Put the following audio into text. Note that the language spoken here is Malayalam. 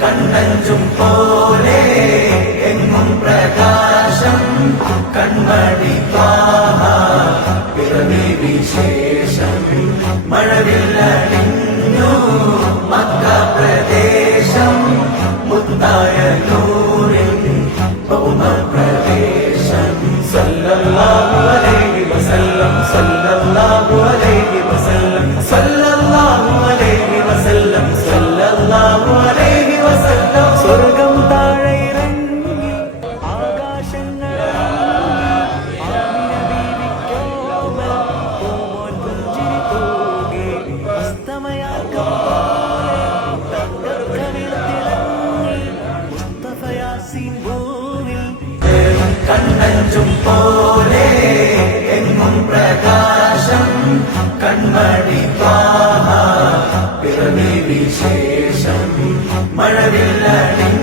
കണ്ണഞ്ചും പോലെ എങ്ങും പ്രകാശം. കൺമണി പിറവി വിശേഷം മഴവില്ലണിഞ്ഞു മക്ക പ്രദേശം മുത്തായ കണ്ണഞ്ചും പോലെ എങ്ങും പ്രകാശം കൺമണി പിറവി വിശേഷം മഴവില്ലണിഞ്ഞു